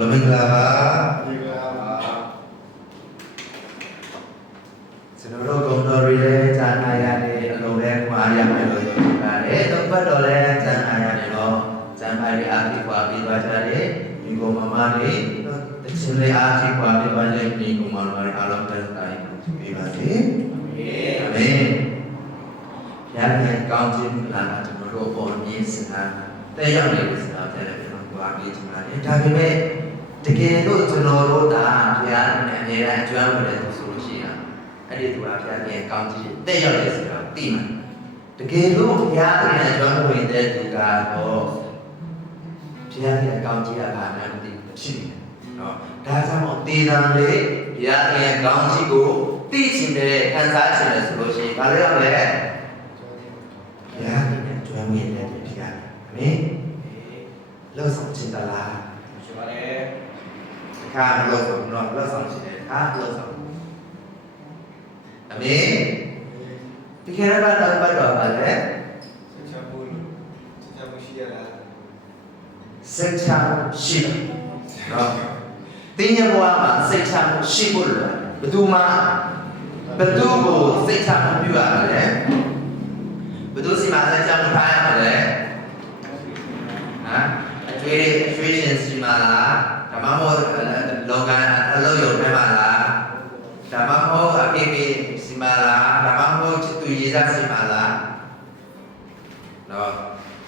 လိုမင်္ဂလာပါကျွန်တော်တို့ဂုဏ်တော်တွေလည်းဈာနာရတယ်အလုံးလည်းမှားရမယ်လို့ပြောပါတယ်တော့ဘတ်တော်လည်းဈာနာရတယ်တော့ဈာနာရီအားဖြင့်ပွားပြီးသွားကြတယ်ဒီကုံမမလေးတချင်လေးအားဖြင့်ပွားပြီးသွားတဲ့ဒီကုံမမလေးအားလုံးပဲတိုင်းပြီးပါစေအာမင်ရတဲ့ကောင်းခြင်းလာတာကျွန်တော်တို့ပေါ်မြင်စကားတဲ့ရောက်နေတဲ့စကားတဲ့ကျွန်တော်ပွားပြီးချင်ပါတယ်ဒါပေမဲ့တကယ်လို့ကျွန်တော်တို့ဒါဘုရားနဲ့အမြဲတမ်းကြွမ်းဝင်တဲ့သူဆိုလို့ရှိရင်အဲ့ဒီသူကဘုရားရဲ့ကောင်းခြင်းတဲ့ရောက်တဲ့ဆိုတာသိမှာတကယ်လို့ဘုရားနဲ့ကြွမ်းဝင်တဲ့သူကတော့ဘုရားရဲ့ကောင်းခြင်းကဘာမှမသိဘူးဖြစ်နေတယ်နော်ဒါကြောင့်တေတံလေးဘုရားရဲ့ကောင်းခြင်းကိုသိချင်တယ်ခံစားချင်တယ်ဆိုလို့ရှိရင်ဘာလို့ရမလဲဘုရားနဲ့ကြွမ်းဝင်တဲ့ဘုရားအာမင်လောက်ဆောင်ခြင်းတလားရှိပါတယ်အခါလောက်ဆောင်တော့လောက်ဆောင်ခြင်းတယ်အခါလောက်ဆောင်အာမင်ဒီခေတ်ကတော့ဘတ်တော်ပါလေစိတ်ချမှုရှိရလားစိတ်ချရှိနော်တင်းရဘွားမှာစိတ်ချမှုရှိဖို့လိုတယ်ဘယ်သူမှဘယ်သူကိုစိတ်ချမှုပြုရမလဲဘယ်သူစီမှာစိတ်ချမှုထားရမလဲဟမ်အကျွေးရှင်စီမှာလားဒါမှမဟုတ်လောကအလုပ်ရုံထဲမှာလားဒါမှမဟုတ်အဖေဖေစီမှာလားဒါမှမဟုတ်ချစ်သူရေးစားစီမှာလားနော်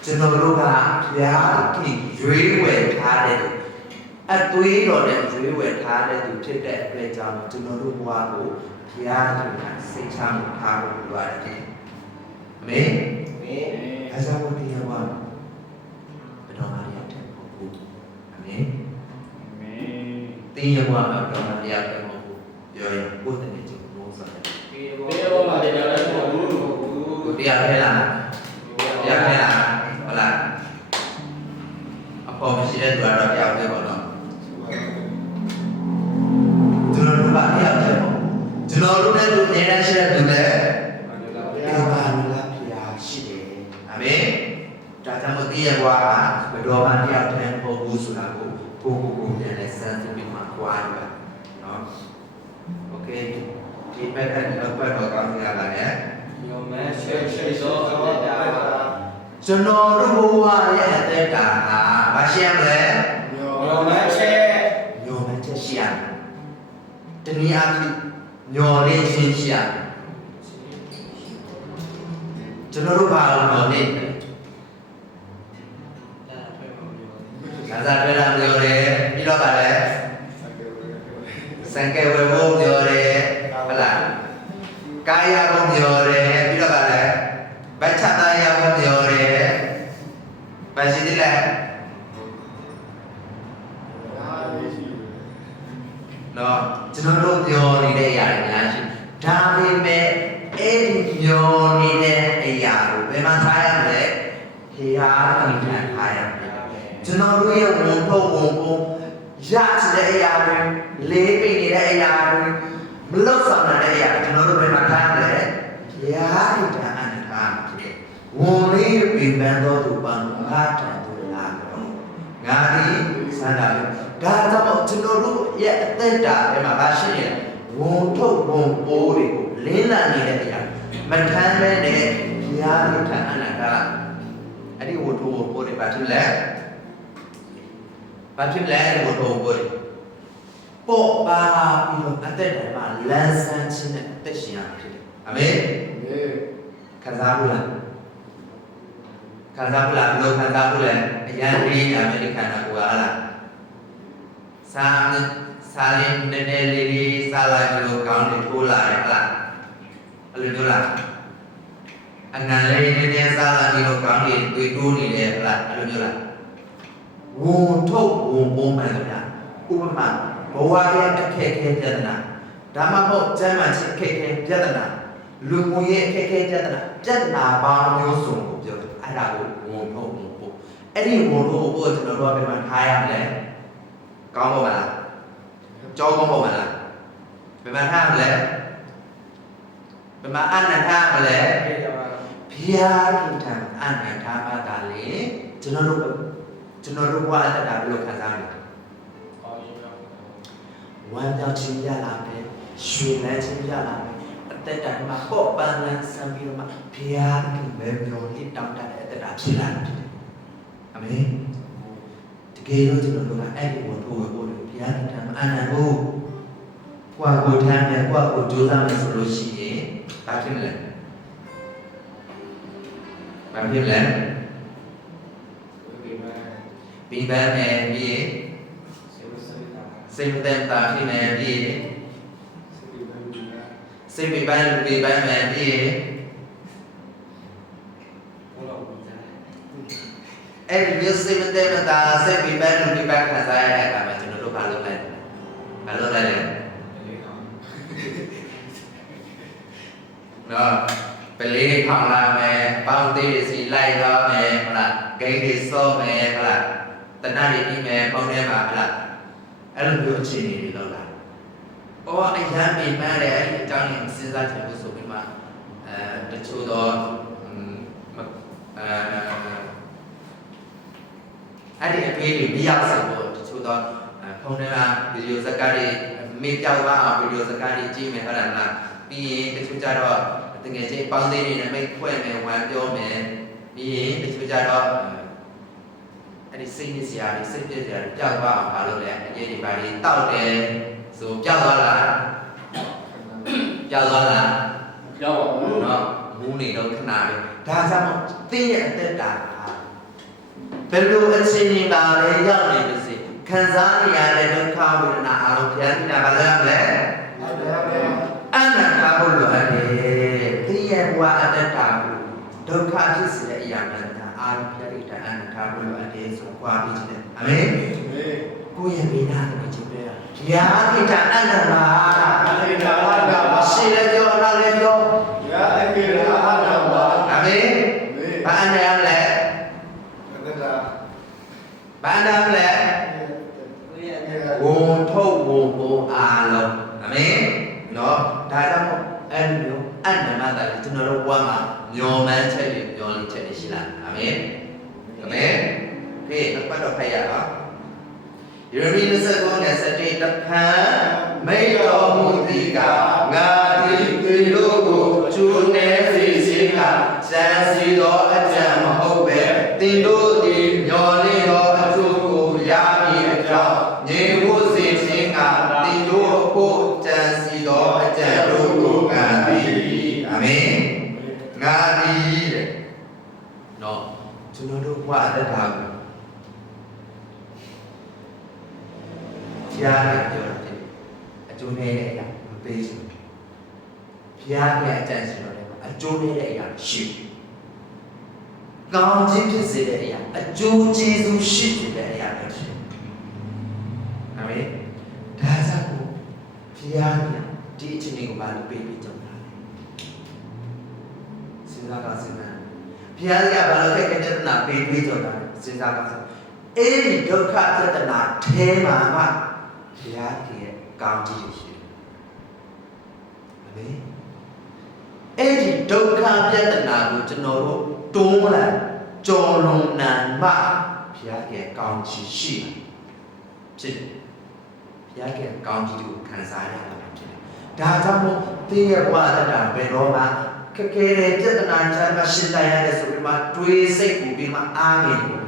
ကျွန်တော်တို့ကဘုရားခင်ရွေးဝယ်ထားတဲ့သူအသွေးတော်နဲ့ရွေးဝယ်ထားတဲ့သူဖြစ်တဲ့အတွက်ကြောင့်ကျွန်တော်တို့ဘဝကိုဘုရားခင်ကစိတ်ချမှုထားဖို့လိုရတယ်အမေအဲဒါကိုတရားပါဘယ်တော့မှရတဲ့ပုဂ္ဂိုလ်အမေတင်းရဘဝမှာတော့မရတဲ့ပုဂ္ဂိုလ်ပြောရင်ကိုယ်တည်းကျုပ်လို့ဆိုတယ်တင်းရဘဝမှာတရားလည်းမဟုတ်ဘူးတရားခဲလားတရားခဲလားဟုတ်လားအပေါ်မရှိတဲ့သူကတော့တရားပဲပေါ့နော်ကျွန်တော်တို့ကတရားပဲပေါ့ကျွန်တော်တို့နဲ့လူနေနေရှိတဲ့သူလည်းတရားပါလားဖျားရှိတယ်အာမင်ဒါကြောင့်မို့တရားဘွားကဘယ်တော့မှတရားတည်းမဟုတ်ဘူးဆိုတာကိုကိုပြန်လဲစမ်းသပ်ပြီးမှကြွားရပါနော်โอเคဒီဘက်ကလည်းဘက်တော့ကောင်းကြပါနဲ့ယောမရှိသောအတ္တကျွန်တော်တို့ဘဝရဲ့အတ္တဟာဘာရှိရမလဲယောမရှိရှိရတနည်းအားဖြင့်ညော်လေးချင်းရှိရကျွန်တော်တို့ဘာလို့ညော်နေလဲသာသာပြလာပြောတယ်ပြီးတော့ဗာလဲစံကဲဝေဘုံပြောတယ်ဟုတ်လားကာယဘုံပြောတယ်ပြီးတော့ဗာလဲဗချတယဘုံပြောတယ်ဗရှိတိလဲနော်ကျွန်တော်တို့ပြောနေတဲ့အရာတွေများရှိဒါပေမဲ့အဲ့ဒီပြောနေတဲ့အရာကိုဘယ်မှာထားရမလဲဘုရားခင်ထံထားရမယ်ကျွန်တော်တို့ရဲ့ဝန်ထုတ်ဝန်ပုံရချင်တဲ့အရာတွေလေးပိနေတဲ့အရာတွေမလွတ်ဆောင်တဲ့အရာကျွန်တော်တို့ဘယ်မှာထားရမလဲဘုရားခင်ထံအနေထားတယ်ဝန်လေးပြင်ပန်းတော်သူပန်ငါတန်သူလာတော့ငါဒီစန္ဒာပဲဒါကြောင့်ကျွန်တော်တို့ရဲ့အသက်တာထဲမှာဘာရှိနေလဲဝန်ထုတ်ဝန်ပိုးတွေကိုလင်းလာနေတဲ့အရာမထမ်းပဲနဲ့ဘုရားခင်ထံအနာထားအဲ့ဒီဝန်ထုတ်ဝန်ပိုးတွေဘာဖြစ်လဲဘာဖြစ်လဲဝန်ထုတ်ဝန်ပိုးတွေပေါ့ပါပြီးတော့အသက်တာမှာလန်းဆန်းခြင်းနဲ့အသက်ရှင်ရဖြစ်တယ်အာမင်ခံစားဘူးလားခံစားဘူးလားဘယ်လိုခံစားဘူးလဲအရန်လေးနာမည်ခန္ဓာကိုယ်ဟာလားစားရင်နည်းနည်းလေးစားလိုက်လို့ကောင်းတယ်ထိုးလာတယ်ဟုတ်လားအဲ့လိုမျိုးလားအနံလေးနည်းနည်းစားလိုက်လို့ကောင်းတယ်တွေးတိုးနေတယ်ဟုတ်လားအဲ့လိုမျိုးလားဝန်ထုတ်ဝန်ပုံမှန်လားဥပမာဘဝရဲ့အခက်အခဲပြဿနာဒါမှမဟုတ်ကျမ်းမာခြင်းအခက်အခဲပြဿနာလူမှုရေးအခက်အခဲပြဿနာပေါင်းမျိုးစုံကိုပြောတယ်အဲ့ဒါကိုဝန်ထုတ်ဝန်ပို့အဲ့ဒီဝန်ထုတ်ကိုကျွန်တော်တို့ကပြန်မှထားရမယ်ကောင်းပါမလားကြောကောင်းပါမလားဘယ်မှာထားမလဲဘယ်မှာအနန္တမလဲဘုရားခင်ထံအနန္တပါတာလေကျွန်တော်တို့ဘဝအတ္တဘယ်လိုခံစားလဲ ဝမ်းမြောက်ခြင်းရလာမယ်ရွှင်လန်းခြင်းရလာမယ်အသက်တာမှာပေါ့ပန်းလန်းဆန်းပြီးတော့မှဘုရားသခင်ပဲမျှော်လင့်တောင်းတတဲ့အသက်တာဖြစ်လာတယ်အာမင်တကယ်လို့ကျွန်တော်တို့ကအဲ့ဒီဘုရားဘုရားသခင်အနန္တကိုကိုယ့်ကိုယ်ထမ်းမယ်ကိုယ့်ကိုယ်ကြိုးစားမယ်ဆိုလို့ရှိရင်ဘာဖြစ်လဲဘာဖြစ်လဲပြီးပန်းမယ်ပြီးစိတ်သက်သာဖြစ်မယ်ပြီးစိတ်ပြီးပန်းမယ်ပြီးအဲ့ဒီမျိုးစိတ်သက်သာစိတ်ပြီးပန်းခံစားရတဲ့အခါမှာကျွန်တော်တို့ဘာလုပ်လဲနော်ပလေးတွေထောင်လာမယ်ပေါင်းသေးတွေစီလိုက်သွားမယ်ဟုတ်လားဂိမ်းတွေစောမယ်ဟုတ်လားတဏှာတွေပြီးမယ်ပေါင်းထဲမှာဟုတ်လားအဲ့လိုမျိုးအခြေအနေတွေလောက်လာအော်အရန်ပြမှန်းတယ်အဲ့ဒီအကြောင်းရင်းစဉ်းစားချင်လို့ဆိုပြီးမှတချို့တော့အဲ့ဒီအပေးတွေမရောက်စေလို့တချို့တော့ဖုန်းထဲမှာဗီဒီယိုဇာတ်ကားတွေမေးပြောက်သွားအောင်ဗီဒီယိုဇာတ်ကားတွေကြည့်မယ်ဟုတ်လားမလားပြီးရင်တချို့ကြတော့တကယ်ချင်းပေါင်းသေးတွေနဲ့မိတ်ဖွဲ့မယ်ဝမ်းပြောမယ်ပြီးရင်တချို့ကြတော့အဲ့ဒီစိတ်နဲ့စရာတွေစိတ်ပြည့်စရာတွေကြောက်သွားအောင်ဘာလို့လဲအရေးတွေပါတွေတောက်တယ်ဆိုကြောက်သွားလားကြောက်ပါဘူးเนาะမူးနေတော့ခဏပဲဒါကြောင့်တင်းရဲ့အသက်တာဘယ်လိုအခြေအနေပါလဲရောက်နေပါစေခံစားနေရတဲ့ဒုက္ခဝေဒနာအလုံးပြန်နေတာဘာလဲအနန္တဘုရားလေတင်းရဲ့ဘဝအသက်တာကိုဒုက္ခဖြစ်စေတဲ့အရာများအာရုံပြည့်တဲ့အနန္တဘုရားလေဆိုကြွားပြီးခြင်းအာမင်ကိုယ့်ရဲ့မိသားစုချင်းပဲဘုရားကိတအနန္တရှိလေပြောနာလေပြောအာမင်ဘာအနန္တလဲဘာအနန္တလဲဝုံထုတ်ဝုံပေါ်အားလုံးအာမင်နော်ဒါကြောင့်အဲ့လိုမျိုးအနန္တတာကျွန်တော်တို့ဘဝမှာညော်မှန်းချက်တွေပြောလို့ချက်တွေရှိလားအာမင်โอเคနောက်ပတ်တော့ဖတ်ရအောင်ယေရမိ29နဲ့17တဖန်မိတ်တော်မူသည်ကငါသည်ဒီလိုကိုကျူနေစီစီကစံစီတော်အကြံမဟုတ်ပဲတင်တို့သည်ညော်လင်းတော်အထုကိုရမည်အကြောင်းငြိမ်ဖို့စီခြင်းကတင်တို့ဖို့ကြံစီတော်အကြံတို့ကိုကံသည်အာမင်ငါသည်တဲ့နော်ကျွန်တော်တို့ဘဝအတ္တကိုဘုရားကပြောတာဖြစ်အကျိုးနည်းတဲ့အရာမပေးဘူးဘုရားရဲ့အကြံစီတော်တွေမှာအကျိုးနည်းတဲ့အရာရှိကောင်းခြင်းဖြစ်စေတဲ့အရာအကျိုးကျေးဇူးရှိတဲ့အရာတွေရှိအာမင်ဒါကြောင့်ဘုရားကဒီအချိန်ကိုဘာလို့ပေးပြီးကြောက်တာလဲစဉ်းစားပါစဉ်းစားဘုရားကဘာလို့ခက်ခဲတဲ့နာပေးပြီးကြောက်တာလဲစဉ်းစားပါအဲ့ဒီဒုက္ခပြဿနာထဲမှာမှဘုရားရဲ့ကောင်းကြီးရှိတယ်။အမေအဲ့ဒီဒုက္ခပြဿနာကိုကျွန်တော်တို့တွန်းလှန်ကြော်လွန်နိုင်မှဘုရားရဲ့ကောင်းကြီးရှိဖြစ်တယ်။ဘုရားရဲ့ကောင်းကြီးကိုခံစားရတာဖြစ်တယ်။ဒါကြောင့်မို့တင်းရဲ့ဘဝအတ္တဘယ်တော့မှခက်ခဲတဲ့ပြဿနာချမ်းသာရှင်းတိုင်းရတဲ့ဆိုပြီးမှတွေးစိတ်ကိုပြီးမှအားငယ်ဖို့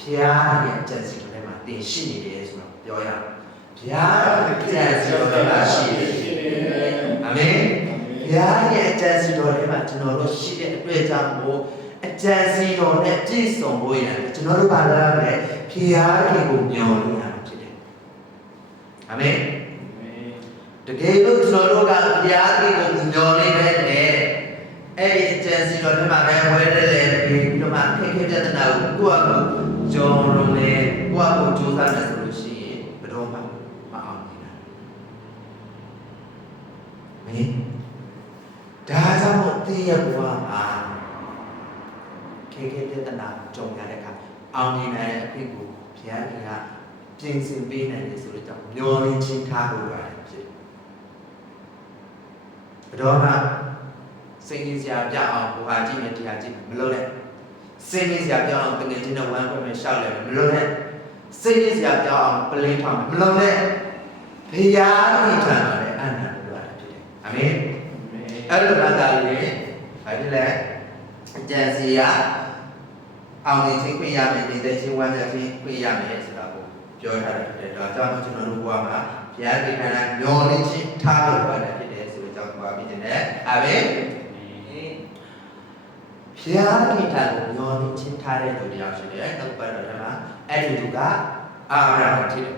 ဘုရားရဲ့အကျင့်စီတွေမှာတင်ရှိနေတယ်ဆိုတော့ပြောရအောင်ဘုရားရဲ့အကျင့်စီတော်တွေမှာရှိတယ်အာမင်ဘုရားရဲ့အကျင့်စီတော်တွေမှာကျွန်တော်တို့ရှိတဲ့အတွက်ကြောင့်မို့အကျင့်စီတော်နဲ့ပြည့်စုံဖို့ရကျွန်တော်တို့ဘာလဲဘုရားကိုညွှန်လို့ရဖြစ်တယ်အာမင်တကယ်လို့ကျွန်တော်တို့ကဘုရားကိုညွှန်နေပဲနဲ့အဲ့ဒီအကျင့်စီတော်တွေမှာပဲဝဲတယ်ပြီးတော့မှခက်ခဲတဲ့တဏှာကိုကိုယ့်အကူကြော်လုံးနဲ့ကိုယ့်အကူကြိုးစားနေဆိုလို့ရှိရင်ဘယ်တော့မှမအောင်ဘူး။မင်းဒါကြောင့်မို့တင်းရဲ့ဘဝမှာခက်ခဲတဲ့တဏှာကြုံရတဲ့အခါအောင်မြင်တဲ့အဖြစ်ကိုဘုရားကပြင်ဆင်ပေးနိုင်တယ်ဆိုလို့ကြောင့်မျောလင်းချင်းထားလို့ရတယ်ဖြစ်။ဘယ်တော့မှစိတ်ကြီးစရာပြအောင်ဘုရားကြည့်နေတရားကြည့်မလုပ်နဲ့စိတ်ကြီးစရာပြောင်းအောင်တကယ်ချင်းနဲ့ဝမ်းခွဲရှောက်လဲမလုပ်နဲ့စိတ်ကြီးစရာပြောင်းအောင်ပလင်းထောင်မလုပ်နဲ့ဘ ရားကြီးထံမှာလည်းအနန္တလို့ရတာဖြစ်တယ်အာမင်အဲ့လိုဘာသာလေးဘာဖြစ်လဲကြံစီရအောင်နေချင်းခွင့်ရမယ်နေတဲ့ချင်းဝမ်းမြောက်ခြင်းခွင့်ရမယ်ဆိုတာကိုပြောထားတယ်ဖြစ်တယ်ဒါကြောင့်ကျွန်တော်တို့ဘဝမှာဘုရားကိစ္စနဲ့မျောနေချင်းထားလို့ပါတယ်ဖြစ်တယ်ဆိုတော့ကြောင့်ပါပြီးတဲ့အာမင်ဘုရားကိစ္စကိုမျောနေချင်းထားတဲ့လူတရားရှိတယ်နောက်ပတ်တော့ဒီမှာအဲ့ဒီသူကအာရမဖြစ်တယ်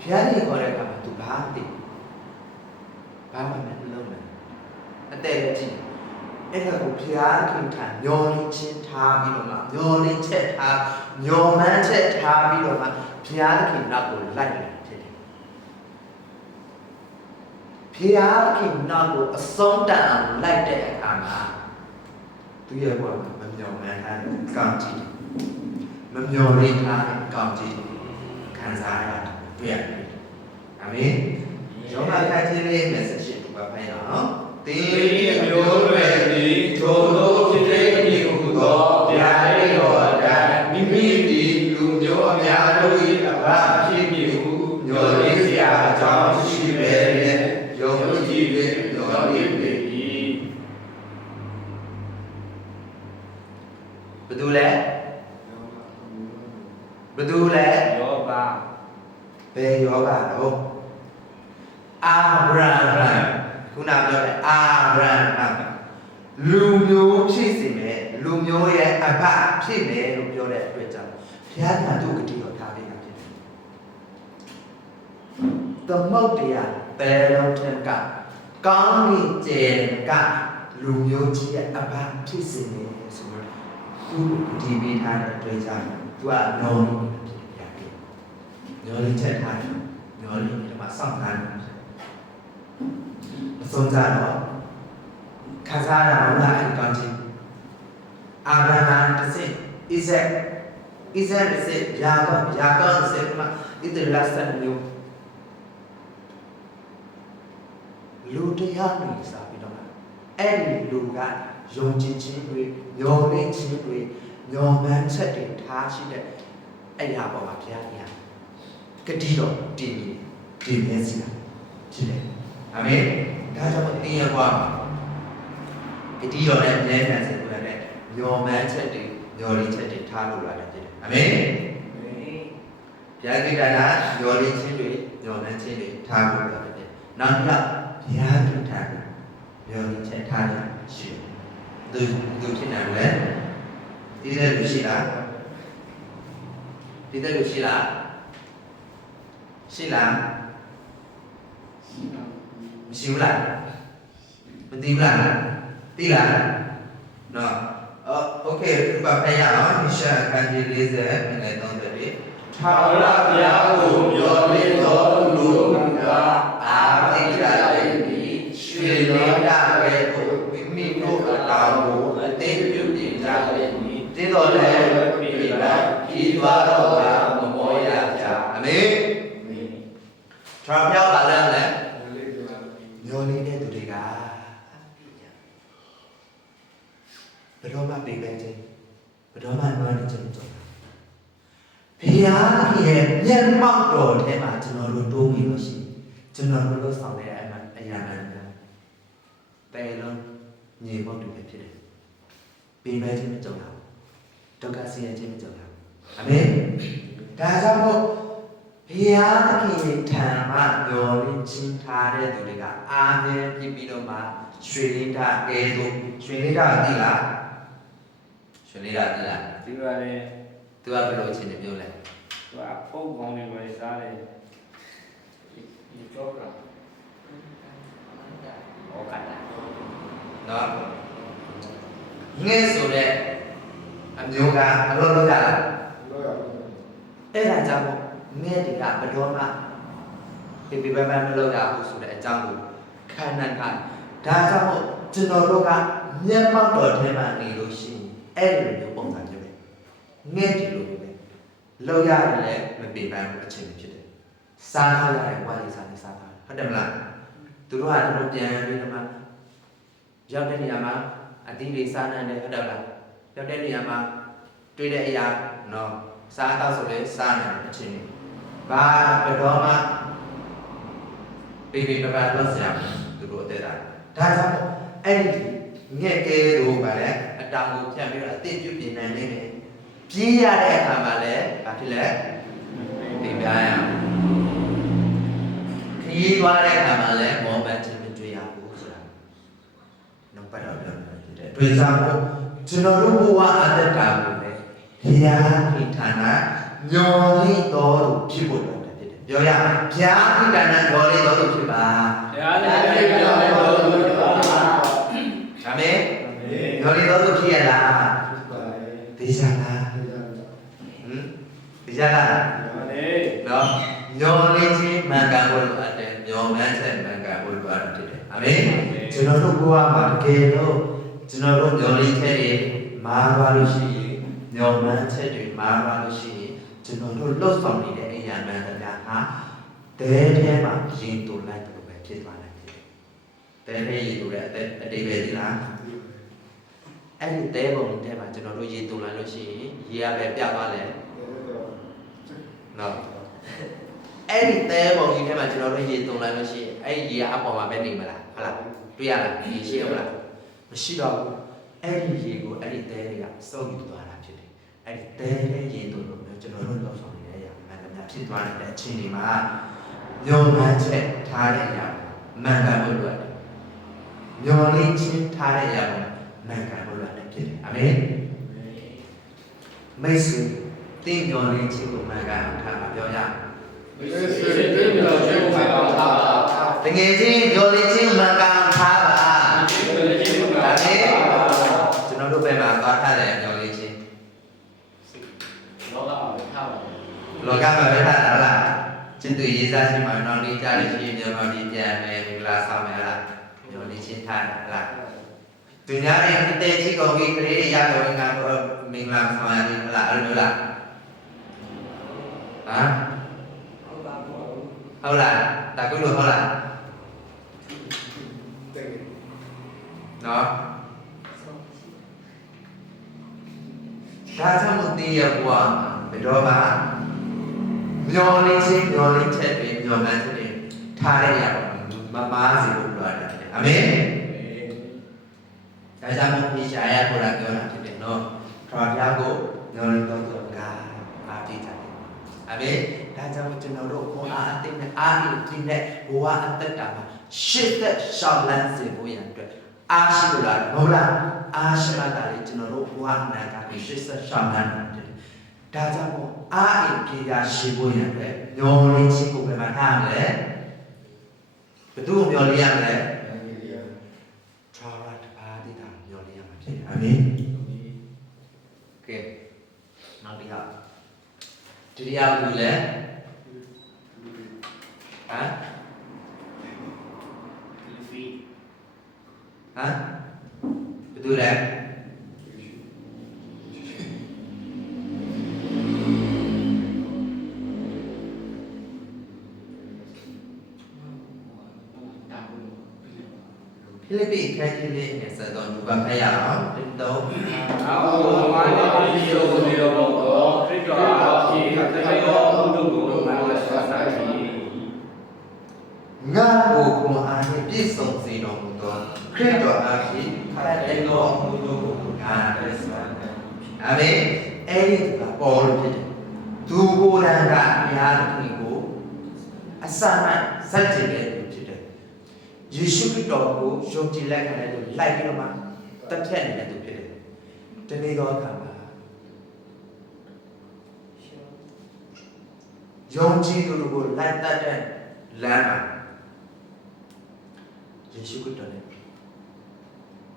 ဘုရားကြီးခေါ်တဲ့အခါမှာသူဘာမှမသိဘာမှမလုပ်နိုင်အတဲ့ကြည့်အဲ့ဒါကိုဘုရားခင်ထံညောနေချင်းထားပြီးတော့မှညောနေချက်ထားညောမှန်းချက်ထားပြီးတော့မှဘုရားခင်နောက်ကိုလိုက်တယ်ဖြစ်တယ်ဘုရားခင်နောက်ကိုအဆုံးတန်အောင်လိုက်တဲ့အခါမှာသူရဲ့ဘဝမှာမမျောမှန်းထားတဲ့ကောင်းကြီးမမျောနေထားတဲ့ကောင်းကြီးခံစားရတာတွေ့ရတယ်အာမင်ယောဂခိုင်ခြင်းလေး message ကိုပါဖိုင်အောင်တေမျိုးတွေဒီထိုတို့ဖြစ်တဲ့အမိဟုသောဗျာဒိတော်အတိုင်းမိမိဒီလူမျိုးအများတို့၏အဘဖြစ်မည်ဟုညော်ရင်းစရာအကြောင်းရှိပေတဲ့ယုံကြည်၍ညော်ရင်းပေ၏ဘယ်သူလဲဘယ်သူလဲယောဂဘယ်ယောဂတော့အာဗြဟံခုနပြောတဲ့အာဗြဟံလူမျိုးဖြစ်စေမယ်လူမျိုးရဲ့အဘဖြစ်မယ်လို့ပြောတဲ့အတွက်ကြောင့်ဘုရားကသူ့ဂတိတော်ထားပေးတာဖြစ်တယ်။သမုတ်တရားဘယ်လုံးထက်ကကောင်းကင်ကျယ်ကလူမျိုးကြီးရဲ့အဘဖြစ်စေမယ်ဆိုတော့သူ့ဂတိပေးထားတဲ့အတွက်ကြောင့်သူကညောလို့ဖြစ်တယ်။ညောလေးချက်ထားတယ်။ညောလေးဒီမှာစောင့်ထားတယ်အဆုံးကြတော့ခံစားရအောင်လားအကောင်းကြီးအာဗြဟံတစ်စိဣဇက်တစ်စိယာကောတစ်စိမှာဣသလစံမျိုးလူတရားနေစားပြီးတော့အဲ့ဒီလူကယုံကြည်ခြင်းတွေညော်လင့်ခြင်းတွေညော်မှန်းချက်တွေထားရှိတဲ့အဲ့ဒီဟာပေါ်မှာဘုရားကြီးကတိတော်တည်နေစီတာဖြစ်တယ်အာမင်ဒါကြောင့်တင်းရကွာဂတိတော်နဲ့ဉာဏ်ဉာဏ်စေလို့လည်းညော်မှန်းချက်တွေညော်ရင်းချက်တွေထားလို့ရတယ်ဖြစ်တယ်အာမင်ဘုရားကိတ္တနာညော်ရင်းခြင်းတွေညော်မှန်းခြင်းတွေထားလို့ရတယ်ဖြစ်နောက်တစ်ဘုရားကိတ္တနာညော်ရင်းချက်ထားလို့ရှိတယ်သူဖြစ်နိုင်လဲဒီတဲ့လူရှိလားမရှိဘူးလားမရှိဘူးလားမသိဘူးလားသိလားနော်โอเคဒီပါဖတ်ရအောင်မိရှာခန်းကြီး40မိနစ်30ထာဝရဘုရားကိုမျှော်လင့်သောလူကအာတိရလိမ့်မည်ရွှေလေးတာပဲကိုမိတို့အတောင်ကိုအသိပြုတင်ကြလိမ့်မည်သိတော်လည်းပြီပါဤသွားတော့ပါမမောရကြအာမင်ထာဝရဘုရားပါလဲညော်လေးတဲ့သူတွေကဘယ်တော့မှပြေးပဲခြင်းဘယ်တော့မှနွားနေခြင်းမကြုံဘုရားရဲ့မျက်မှောက်တော်ထဲမှာကျွန်တော်တို့တိုးပြီးလို့ရှိရင်ကျွန်တော်တို့လို့ဆောင်တဲ့အရာမှန်ပယ်လုံးညီဖို့တူဖြစ်တယ်ပြေးပဲခြင်းမကြုံတာဒုက္ခဆင်းရဲခြင်းမကြုံတာအာမင်ဒါကြောင့်မို့ဘုရားသခင်ထံမှာညော်လင့်ခြင်းထားတဲ့သူတွေကအာမင်ပြီးတော့မှရွှေလေးတာကဲတို့ရွှေလေးတာသိလားရွှေလေးတာသိလားသိပါတယ်သူကဘယ်လိုအချင်းတွေပြောလဲသူကပုံကောင်းတွေပဲစားတယ်ဒီကြောက်ကဟောကတာနော်ငဲဆိုတဲ့အမျိုးကအလို့လုပ်ရလားလုပ်ရအဲ့ဒါကြောင့်ငဲတွေကဘယ်တော့မှပြပမလုပ်ရဘူးဆိုတဲ့အကြောင်းကိုခံနိုင်တာဒါကြောင့်မို့ကျွန်တော်တို့ကမျက်မှောက်တော်ထဲမှာနေလို့ရှိရင်အဲ့လိုမျိုးပုံစံမျိုးပဲငဲတယ်လို့ပဲလောက်ရတယ်လည်းမပြေပန်းဘူးအချင်းဖြစ်တယ်စားထားရတယ်ဘာလို့စားနေစားထားဟုတ်တယ်မလားသူတို့ကတို့ပြန်ပြီးတော့မှရောက်တဲ့နေရာမှာအသီးတွေစားနိုင်တယ်ဟုတ်တယ်မလားရောက်တဲ့နေရာမှာတွေ့တဲ့အရာနော်စားတော့ဆိုလဲစားနိုင်တဲ့အချင်း ဘာဘယ်တော့မှပေပေပပတော့ဆရာသူတို့တဲ့တာဒါကြောင့်အဲ့ဒီငှက်ကဲတို့ဗါလဲအတောင်ကိုဖြတ်ပြီးတော့အသိပြုပြင်နိုင်နေတယ်ပြေးရတဲ့အခါမှာလည်းဘာဖြစ်လဲပြင်ပြရအောင်ခရီးသွားတဲ့အခါမှာလည်းမောဘတ်ချင်မတွေ့ရဘူးဆိုတာနောက်ပတ်တော့ပြောတယ်တွေ့ကြဖို့ကျွန်တော်တို့ဘဝအတ္တတာကိုလည်းဘုရားခိဌာနညော်လိတော်သူဖြစ်ဖို့လုပ်တယ်ဖြစ်တယ်ပြောရဘုရားခိဌာနညော်လိတော်သူဖြစ်ပါ ဘုရားလည်းညော်လိတော်သူဖြစ်ပါ အာမင်ညော်လိတော်သူဖြစ်ရလားသိကြလားသိကြလားနော်ညော်လိခြင်းမှန်ကန်ဖို့လိုအပ်တယ်ညော်မှန်းချက်မှန်ကန်ဖို့လိုအပ်တယ်ဖြစ်တယ်အာမင်ကျွန်တော်တို့ဘဝမှာတကယ်လို့ကျွန်တော်တို့ညော်လိချက်တွေမားသွားလို့ရှိရင်ညော်မှန်းချက်တွေမားသွားလို့ရှိရင်ကျွန်တော်တို့လှုပ်ဆောင်နေတဲ့အရာမှန်တရားဟာတဲထဲမှာရင်တူလိုက်လို့ပဲဖြစ်သွားနိုင်တယ်။တဲထဲရင်တူတဲ့အတိတ်ပဲဒီလား။အဲ့ဒီတဲပုံထဲမှာကျွန်တော်တို့ရင်တူလိုက်လို့ရှိရင်ရေကပဲပြသွားလဲ။နော်။အဲ့ဒီတဲပုံကြီးထဲမှာကျွန်တော်တို့ရင်တူလိုက်လို့ရှိရင်အဲ့ဒီရေကအပေါ်မှာပဲနေမလား။ဟုတ်လား။တွေ့ရလား။ရေရှိရမလား။မရှိတော့ဘူး။အဲ့ဒီရေကိုအဲ့ဒီတဲတွေကစုပ်ယူသွားတာဖြစ်တယ်။အဲ့ဒီတဲထဲရင်တူလို့ကျွန်တော်တို့လှုပ်ဆောင်နေတဲ့အရာမှန်တရားဖြစ်သွားတဲ့အချိန်ဒီမှာညော်မှန်းချက်ထားတဲ့အရာမှန်ကန်ဖို့လိုအပ်တယ်။ညော်လင်းချင်းထားတဲ့အရာမှန်ကန်ဖို့လိုအပ်တယ်ဖြစ်တယ်။အာမင်။မိတ်ဆွေတင်းညော်လင်းချင်းကိုမှန်ကန်အောင်ထားပါပြောရအောင်။မိတ်ဆွေတင်းညော်ချင်းကိုမှန်ကန်အောင်ထားပါ။တကယ်ချင်းညော်လင်းချင်းမှန်ကန်အောင်ထားပါ။အာမင်။ကျွန်တော်တို့ဘယ်မှာသွားထားတယ်ညော်လင်းချင်းလောကမှာပဲထားလားကျင့်သူရေးစားခြင်းမှာနောက်နေ့ကြားလို့ရှိရင်မြန်မာပြည်ပြန်မယ်မင်္ဂလာဆောင်မယ်လားညော်လေးချင်းထားတယ်လားသူများရဲ့အသေးချီကုန်ကြီးကလေးတွေရတော့ငါတို့မင်္ဂလာဆောင်ရတယ်လားအဲ့လိုလားဟမ်ဟုတ်လားတာကုလို့ဟုတ်လားနော်ဒါကြောင့်မသိရဘူးอ่ะဘယ်တော့မှမျောလင်းခြင်းမျောလင်းချက်တွေမျောလင်းချက်တွေထားရရမမားစီလို့ပြောတာအာမင်ဒါကြောင့်မို့မိရှာရကိုလာပြောတာဖြစ်တယ်နော်ခရယာကိုမျောလင်းတော့ကအားတိတယ်အာမင်ဒါကြောင့်မို့ကျွန်တော်တို့ဘဝအသိနဲ့အားအသိနဲ့ဘဝအတ္တတာမှာရှစ်သက်ရှောင်းလန်းစေဖို့ရန်အတွက်အားရှိလို့လားမဟုတ်လားအားရှိမှတာလေကျွန်တော်တို့ဘဝနာကရှစ်သက်ရှောင်းလန်းတယ်ဒါကြောင့်မို့အားအင်ပြေရရှိဖို့ရတဲ့ညော်လင်းခြင်းကိုပဲမှာထားရမယ်ဘယ်သူ့ကိုညော်လင်းရမလဲထာဝရတပါးတိတာညော်လင်းရမှာဖြစ်တယ်အာမင်ကဲနောက်တစ်ခါဒီတရားဘူးလေဟမ်ဘယ်သူလဲဖိလိပ္ပိခန်းကြီးလေးနဲ့ဆက်တော်မူပါဖရာအောင်တင်တော်အာဟုမာနိပိယောနေရောဘောခရစ်တော်အားဖြင့်တကယ်တော်ဘုဒ္ဓကိုမှန်လက်ဆွမ်းစားခြင်းငါကိုခွန်အားဖြင့်ပြည့်စုံစေတော်မူသောခရစ်တော်အားဖြင့်ခရစ်တော်ဘုဒ္ဓကိုငါလက်ဆွမ်းအာမင်အဲ့ဒီကပေါ်လို့ဖြစ်တယ်သူကိုယ်တိုင်ကဘုရားသခင်ကိုအစမှစัจကြတဲ့ယေရှုခရစ်တော်ကိုယုံကြည်လက်ခံတဲ့လူလိုက်ပြီးတော့မှတက်ဖြတ်နေတဲ့သူဖြစ်တယ်။ဒီနေ့တော့အခါမှာယုံကြည်သူတို့ကိုလိုက်တတ်တဲ့လမ်းမှာယေရှုခရစ်တော်နဲ့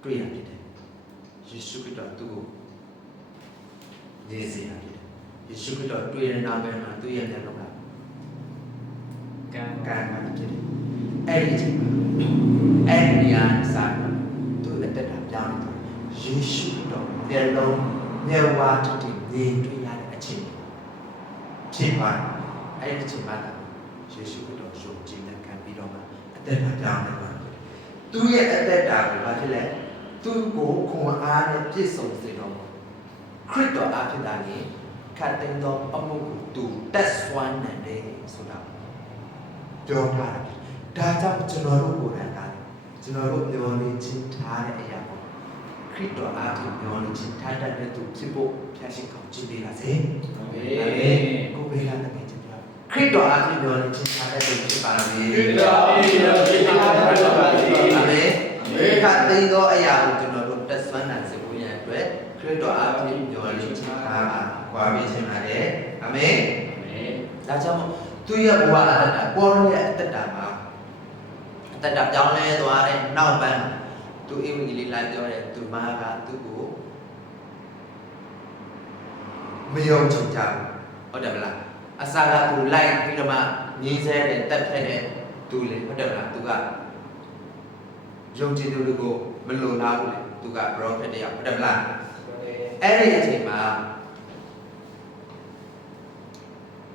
တွေ့ရဖြစ်တယ်။ယေရှုခရစ်တော်သူ့ကိုနေစေရဖြစ်တယ်။ယေရှုခရစ်တော်တွေ့တဲ့နောက်ပိုင်းမှာသူ့ရဲ့နှလုံးသားကံမှာဖြစ်တယ်။အဲ့ဒီအချိန်မှာအဲ့ဒီနေရာစားသူ့လက်တက်တာပြောင်းတယ်ယေရှုတော်မျက်လုံးမျက်ဝါးတစ်ထည်မြင်တွေ့ရတဲ့အချိန်ဖြစ်ပါအဲ့ဒီအချိန်မှာယေရှုတော်ယုံကြည်လက်ခံပြီးတော့မှအသက်တာပြောင်းတယ်ပါသူ့ရဲ့အသက်တာကိုဘာဖြစ်လဲသူ့ကိုခွန်အားနဲ့ပြည့်စုံစေတော်ခရစ်တော်အားဖြစ်တာလေ ခတ်သိမ်းသောအမှုကိုသူတက်ဆွမ်းနိုင်တယ်ဆိုတာပြောထားတယ်ဒါကြောင့်ကျွန်တော်တို့ကိုယ်တိုင်ကကျွန်တော်တို့မျှော်လင့်ခြင်းထားတဲ့အရာပေါ့ခရစ်တော်အားဖြင့်မျှော်လင့်ခြင်းထားတတ်တဲ့သူဖြစ်ဖို့ဖျားရှင်ကောင်းချီးပေးပါစေအာမင်ကိုယ်ပေးလာတဲ့ခြင်းပြောခရစ်တော်အားဖြင့်မျှော်လင့်ခြင်းထားတတ်တဲ့သူဖြစ်ပါစေခရစ်တော်အားဖြင့်မျှော်လင့်ခြင်းထားတတ်တဲ့သူဖြစ်ပါစေအာမင်ခတ်သိမ်းသောအရာကိုကျွန်တော်တို့တက်ဆွမ်းနိုင်စေဖို့ရန်အတွက်ခရစ်တော်အားဖြင့်မျှော်လင့်ခြင်းထားပါကွာပြီးခြင်းပါတယ်အာမင်ဒါကြောင့်သူရဲ့ဘဝအတ္တပေါ်ရဲ့အတ္တမှာအတ္တပြောင်းလဲသွားတဲ့နောက်ပိုင်းသူဧဝံဂေလိလိုက်ပြောတဲ့သူမာကသူ့ကိုမယုံကြည်ကြဘူးဟုတ်တယ်မလားအစာကသူလိုက်ပြီးတော့မှငြင်းဆဲတဲ့တက်ဖက်တဲ့သူလေဟုတ်တယ်မလားသူကယုံကြည်သူတွေကိုမလိုလားဘူးလေသူက prophet တယောက်ဟုတ်တယ်မလားအဲ့ဒီအချိန်မှာ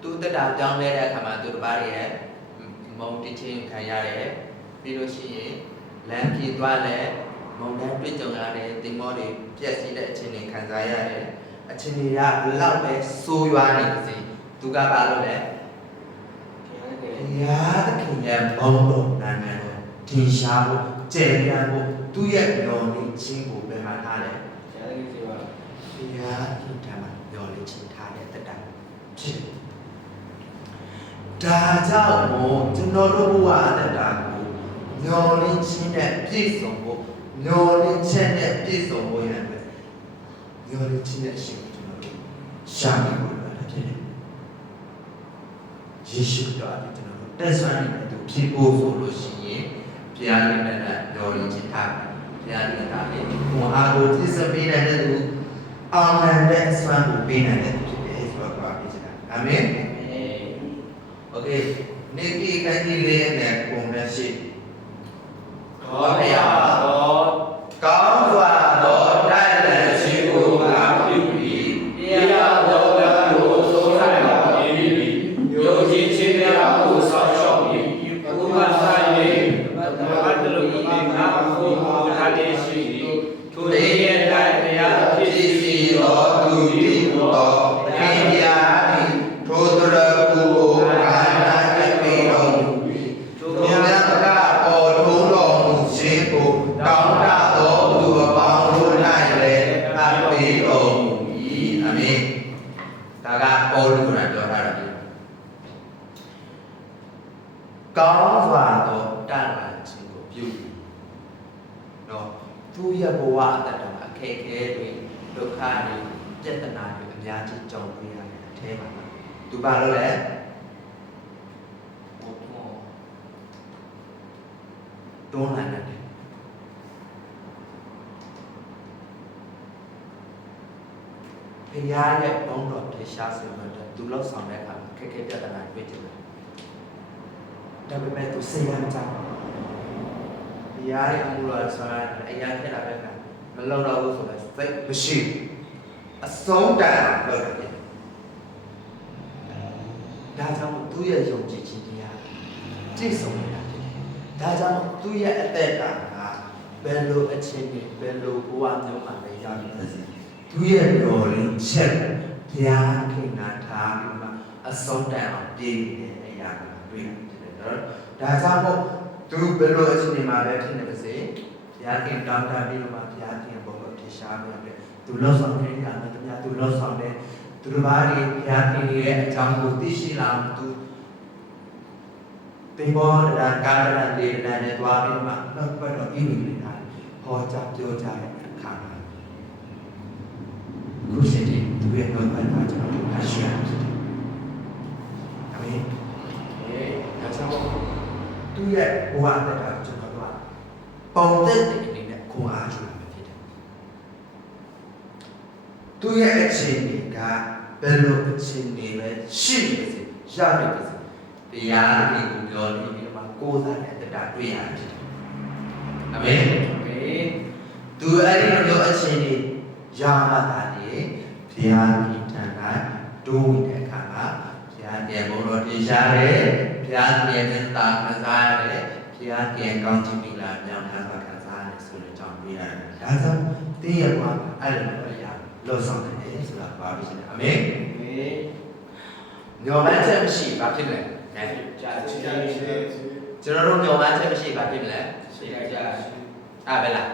သူတက်တာပြောင်းလဲတဲ့အခါမှာသူတစ်ပါးရဲ့မုံတိချင်းခံရတယ်ပြီးလို့ရှိရင်လမ်းပြေးသွားလဲမုံတန်းတွေ့ကြုံရတယ်တင်မောတွေပြက်စီးတဲ့အချိန်တွေခံစားရတယ်အချိန်တွေကဘလောက်ပဲဆိုးရွားနေပါစေသူကပါလို့လဲဘုရားသခင်ရဲ့မုံတော်နာမည်တော်ထင်ရှားဖို့ကျယ်ပြန့်ဖို့သူ့ရဲ့မျှော်လင့်ခြင်းကိုပဲမှာထားတယ်ဘုရားသခင်ကမှာမျှော်လင့်ခြင်းထားတဲ့တက်တာဖြစ်ဒါကြောင့်မို့ကျွန်တော်တို့ဘဝအတ္တကိုမျောလင်းခြင်းနဲ့ပြည့်စုံဖို့မျောလင်းခြင်းနဲ့ပြည့်စုံဖို့ရတဲ့မျောလင်းခြင်းနဲ့အရှင်ကိုကျွန်တော်တို့ရှာဖွေဖို့ရတာဖြစ်တယ်။ယေရှုတော်အပြင်ကျွန်တော်တို့တက်ဆွမ်းနေတဲ့သူဖြစ်ဖို့ဆိုလို့ရှိရင်ဘုရားရဲ့နဲ့မျောလင်းခြင်းထားဘုရားရဲ့တာလေးကိုအားကိုပြည့်စုံပေးတဲ့သူအောင်မြင်တဲ့ဆွမ်းကိုပေးနိုင်တဲ့သူဖြစ်တယ်ဆိုတော့ပြောပြချင်တာ။အာမင်။ Okay နေတိကတိလေးနဲ့ပုံနဲ့ရှိခေါ်ရတော့ကောင်းစွာသောတိုက်လည်ခြင်းကိုငါပြုပြီးတရားတော်ကိုစိုးဆိုင်တော်ပြီးယုံကြည်ခြင်းများကိုဆောက်ရှောက်ပြီးဥပမာဆိုင်၍ဘာတလူငါကိုထားရရှိသည်ထိုတည်းရဲ့တရားဖြစ်စီတော်သူဒီတော်တရားသည်ထိုတရကူကိုတောင်းတတော်သူအပေါင်းတို့၌လည်းအပ်ပေးတော်မူ၏အာမင်ဒါကပေါလုကပြောထားတာကောင်းစွာသောတန်လာခြင်းကိုပြုနော်သူရဲ့ဘဝအတ္တမှာအခက်အခဲတွေဒုက္ခတွေပြဿနာတွေအများကြီးကြုံတွေ့ရတဲ့အထဲမှာသူပါလို့လဲတွန်းလာတယ်ဘုရားရဲ့ဘုန်းတော်ထေရှားစေဖို့သူလောက်ဆောင်တဲ့အခါခက်ခဲပြဿနာတွေ့ကြတယ်။ဒါပေမဲ့သူစိတ်ရမ်းကြဘုရားရဲ့အမှုတော်ဆိုတာအရာဖြစ်လာတဲ့အခါမလုံတော့ဘူးဆိုတော့စိတ်မရှိအဆုံးတန်လုပ်တယ်။ဒါကြောင့်သူ့ရဲ့ယုံကြည်ခြင်းတရားပြည့်စုံနေတာဖြစ်တယ်။ဒါကြောင့်သူ့ရဲ့အသက်တာကဘယ်လိုအခြေအနေဘယ်လိုဘဝမျိုးမှာလဲရောက်နေသလဲ။သူရဲ့တော်လင်းချက်ဘုရားခင်နာထားပြီးမှအဆုံးတန်အောင်ပြည့်နေတဲ့အရာကိုတွေ့ရတယ်။ဒါကြောင့်မို့သူဘယ်လိုအခြေအနေမှာပဲဖြစ်နေပါစေဘုရားခင်တောင်းတပြီးတော့မှဘုရားခင်ဘုံတော်ထင်ရှားပြီးတော့သူလှဆောင်နေတဲ့အမှန်တရားသူလှဆောင်တဲ့သူတို့ဘာတွေဘုရားခင်ရဲ့အကြောင်းကိုသိရှိလာအောင်သူသင်္ဘောတရားကာရဏဒေသနာနဲ့တွားပြီးမှနောက်ဘက်တော့ဣဝိနေတာဟောကြားပြောကြားတဲ့အခါမှာခုစတဲ့သူရဲ့နှုတ်ပတ်မှာကျွန်တော်အရှင်းဖြစ်တယ်။အာမင်။ဒါကြောင့်သူရဲ့ဘဝတက်တာကျွန်တော်တို့ကပုံသက်တဲ့အနေနဲ့ခွန်အားယူရမှာဖြစ်တယ်။သူရဲ့အခြေအနေကဘယ်လိုအခြေအနေပဲရှိနေစေရနေပါစေ။တရားတွေကိုပြောပြီးတော့မှကိုးစားတဲ့တက်တာတွေ့ရမှာဖြစ်တယ်။အာမင်။သူအဲ့ဒီလိုအခြေအနေရမှသာလေဘုရားကြီးထံကတိုးဝင်တဲ့အခါမှာဘုရားရဲ့ဘုံတော်တင်ရှားတယ်ဘုရားရဲ့သစ္စာခံစားရတယ်ဘုရားရဲ့ကောင်းချီးမိလာမြောက်များစွာခံစားရတယ်ဆိုတဲ့အကြောင်းပြရတယ်ဒါကြောင့်တင်းရဲ့ဘဝအဲ့လိုအရာလ လို့ဆောင်တယ်ဆိုတာပါပြီရှင်အမေညော်မှန်းချက်မရှိဘာဖြစ်လဲကျွန်တော်တို့ညော်မှန်းချက်မရှိဘာဖြစ်လဲပဲလား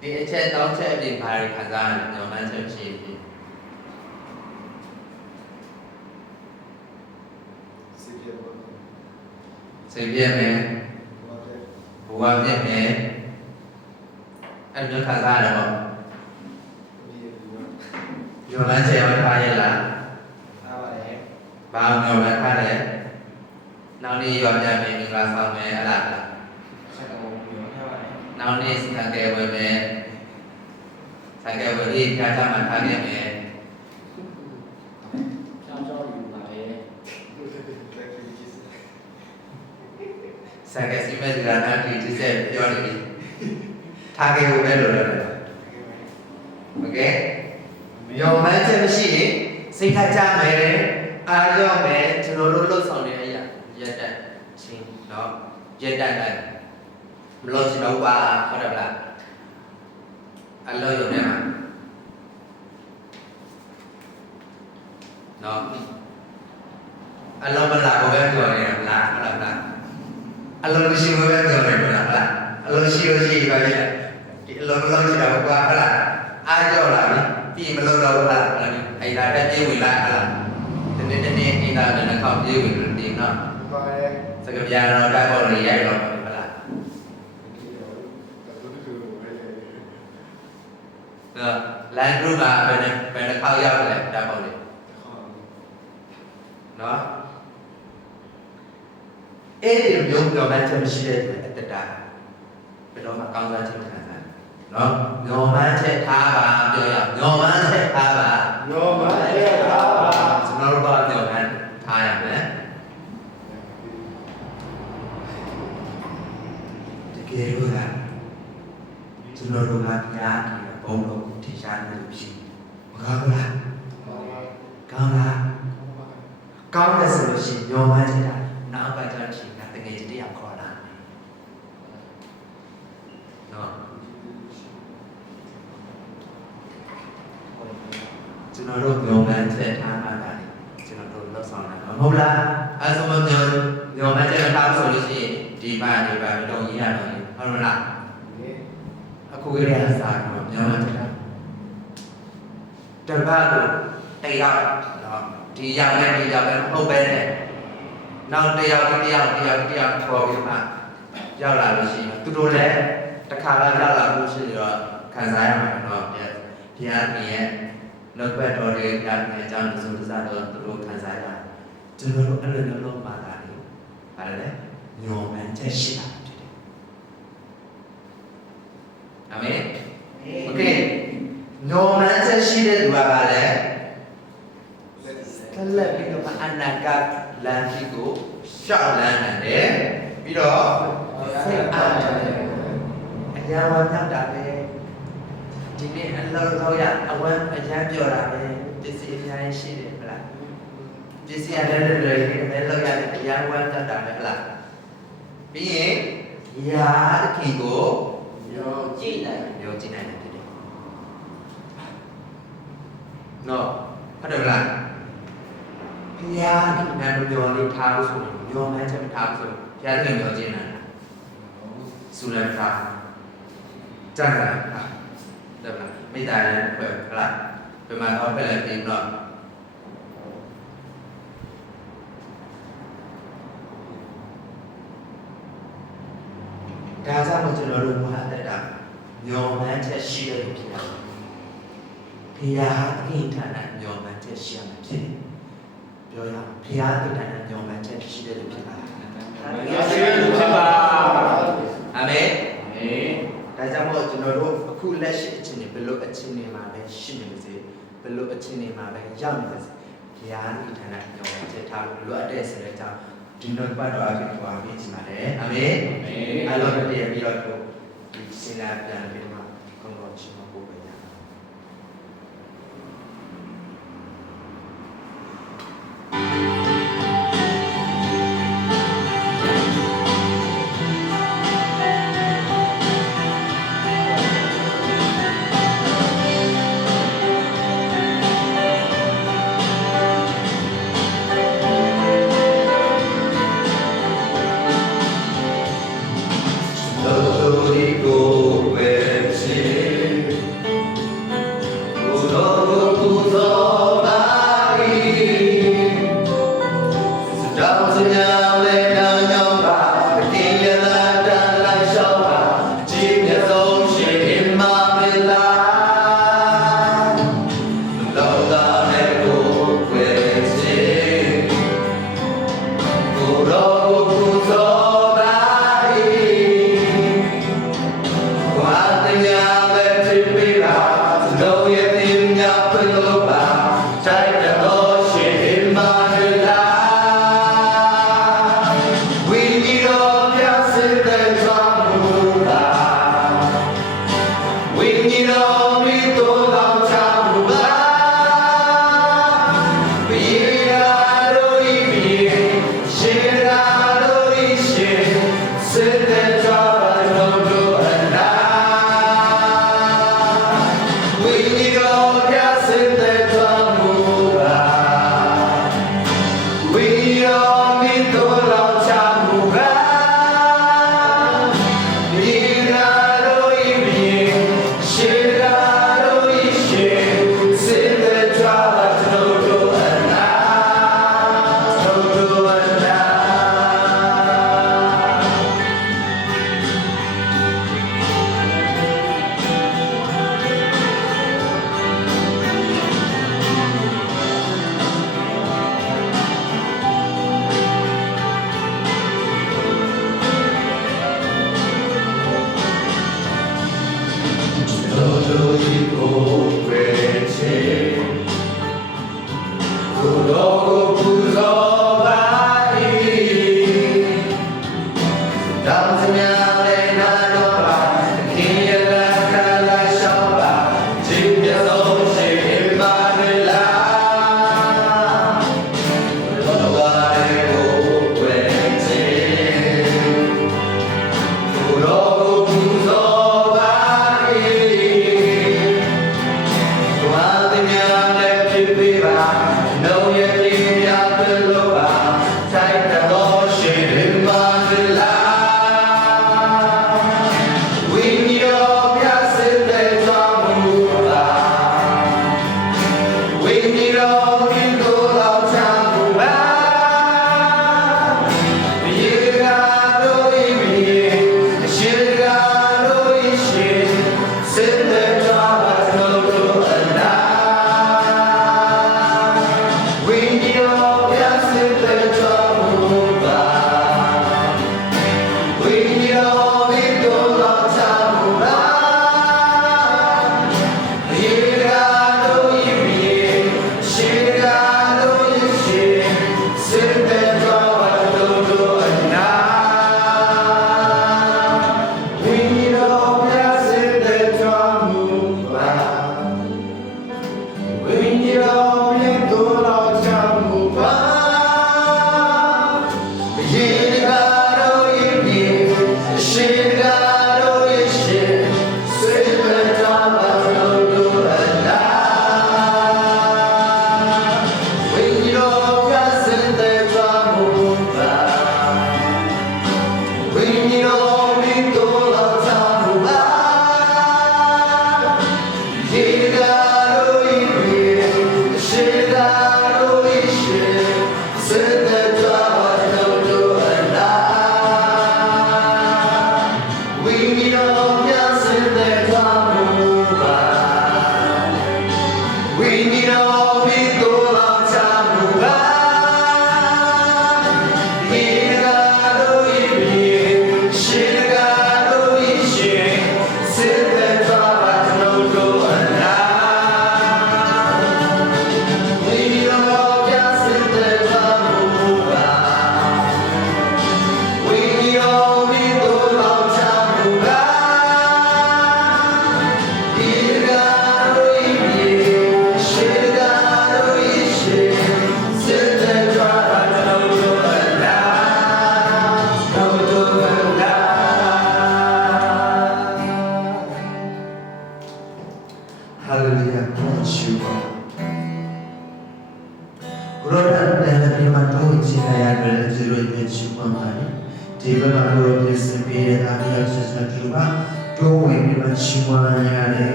ဒီအချက်တောင်းချက်အပြင်ဘာတွေခံစားရလဲညော်မှန်းချက်မရှိဘူးစိတ်ပြည့်မယ်ဘဝပြည့်မယ်အဲ့လိုခံစားရတယ်ပေါ့ညော်မှန်းချက်ရောထားရလားဘာညော်မှန်းထားလဲနောက်နေ့ရောကြမယ်မင်္ဂလာဆောင်မယ်အဲ့လားနောက်နေ့စံကဲဝင်မယ်စံကဲဝင်ပြီးကြားကြမှာထားခဲ့မယ်စံကဲစီမဲ့ဒီကနာတီဒီဆက်ပြောနေပြီထားခဲ့ဖို့ပဲလို့လည်းโอเคညော်မှန်းချက်မရှိရင်စိတ်ထကြမယ်အားကြောင့်ပဲကျွန်တော်တို့လှုပ်ဆောင်နေတဲ့အရာရက်တက်ချင်းเนาะရက်တက်တယ်မလို့စတော့ပါဟုတ်တယ်ဗလားအလို့ရုံနဲ့မှာเนาะအလုံးမလာဘယ်ပြောနေလဲလားဟုတ်လားအလုံးရှိဘယ်ပြောနေလဲလားအလုံးရှိလို့ရှိပါပြီဒီအလုံးမလုံးရှိတာကွာဟုတ်လားအားကြောက်လာပြီပြီးမလုံးတော့ဘူးလားအဲ့ဒါတက်ပြေးဝင်လာဟုတ်လားဒီနေ့အိမ်သားနဲ့ခေါက်ပြေးဝင်လို့ဒီနော်စကပြာတော့တိုက်ပေါ်လို့ရိုက်တော့ဟုတ်လားလန်ဒရူမှာဘယ်နဲ့ခေါက်ရောက်လဲတိုက်ပေါ်လေနော်အဲ့ဒီမျိုးပြောမှချက်မရှိတဲ့အတ္တတာဘယ်တော့မှကောင်းစားခြင်းခံစားနော်ညော်မှန်းချက်ထားပါပြောရညော်မှန်းချက်ထားပါကျွန်တော်တို့ကညော်မှန်းထားရမယ်တကယ်လို့ကကျွန်တော်တို့ကကြားတယ်ဘုံတော်ကိုထင်ရှားနေလို့ရှိမကောင်းဘူးလားကောင်းလားကောင်းတယ်ဆိုလို့ရှိရင်ညော်မှန်းချက်တာနောက်ပိုင်းကျတော့ချိန်ကတကယ်တည်းခေါ်လာနော်ကျွန်တော်တို့ညော်မှန်းချက်ထားမှတာလေကျွန်တော်တို့လောက်ဆောင်တာမဟုတ်လားအဲဆိုမှညော်မှန်းချက်ထားဆိုလို့ရှိရင်ဒီပါတော့ကြီးရတော့ဟုတ်လားအခုကလေးကစားတော့ညော်မှန်းချက်ထားတပတ်ကိုတရားနော်ဒီရောက်ပဲဟုတ်ပဲနဲ့နောက်တယောက်ခေါ်ပြီးမှရောက်လာလို့ရှိရင်သူတို့လည်းတစ်ခါလာရောက်လာလို့ရှိရင်တော့ခံစားရမှာတော့ဒီအပြင်ရဲ့နောက်ဘက်တော်တွေညာနေအကြောင်းစုံစမ်းတော့သူတို့ခံစားရတယ်ကျွန်တော်တို့အဲ့လိုမျိုးလုပ်ပါတာလေဗါလဲညော်မှန်းချက်ရှိတာဖြစ်တယ်အာမင်โอเคညော်မှန်းချက်ရှိတဲ့သူကလည်းကလပ်ပြီးတော့အနာဂတ်လမ်းကြီးကိုရှောက်လန်းနိုင်တယ်ပြီးတော့စိတ်အားတယ်အရာဝမြောက်တာပဲဒီနေ့အလုံးတော့ရအဝမ်းအရမ်းပြောတာပဲပစ္စည်းအများကြီးရှိတယ်မလားပစ္စည်းအလည်းလည်းလောက်ရတယ်အရာဝမ်းမြောက်တာပဲဟလားပြီးရင်ရာအခင်ကိုယုံကြည်နိုင်တယ်ဖြစ်တယ်နော်ဟုတ်တယ်လားဘုရားဒီနာမည်တော်လေးထားလို့ဆိုရင်ညော်မှန်းချက်ထားလို့ဆိုရင်ဘုရားသခင်ညော်ခြင်းနာဆူလန်ထားကြံ့တာတယ်ဗျာမိသားစုပဲဟလားဘယ်မှာတော့ဖက်လိုက်ပြီးတော့ဒါကြောင့်ကျွန်တော်တို့ဘုရားတက်တာညော်မှန်းချက်ရှိတဲ့လူဖြစ်တယ်ဘုရားသခင်ထံကညော်မှန်းချက်ရှိရမယ်ဖြစ်တယ်ပြောရအောင်ဘုရားတိတ်တန်တဲ့ညော်မှန်းချက်ရှိတဲ့လူဖြစ်ပါလားရှိတဲ့လူဖြစ်ပါအာမင်ဒါကြောင့်မို့ကျွန်တော်တို့အခုလက်ရှိအချိန်တွေဘယ်လိုအခြေအနေမှာပဲရှိနေပါစေဘယ်လိုအခြေအနေမှာပဲရောက်နေပါစေဘုရားတိတ်တန်တဲ့ညော်မှန်းချက်ထားလို့လိုအပ်တဲ့ဆိုတဲ့ကြောင့်ဒီနောက်ပတ်တော်အဖြစ်ပွားပြီးရှိပါတယ်အာမင်အလောတော်တည်းပြီးတော့ဒီစဉ်းစားပြန်ပြီးတော့ကောင်းတော်ချီးမွမ်းဖို့ပဲရပါ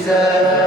Jesus.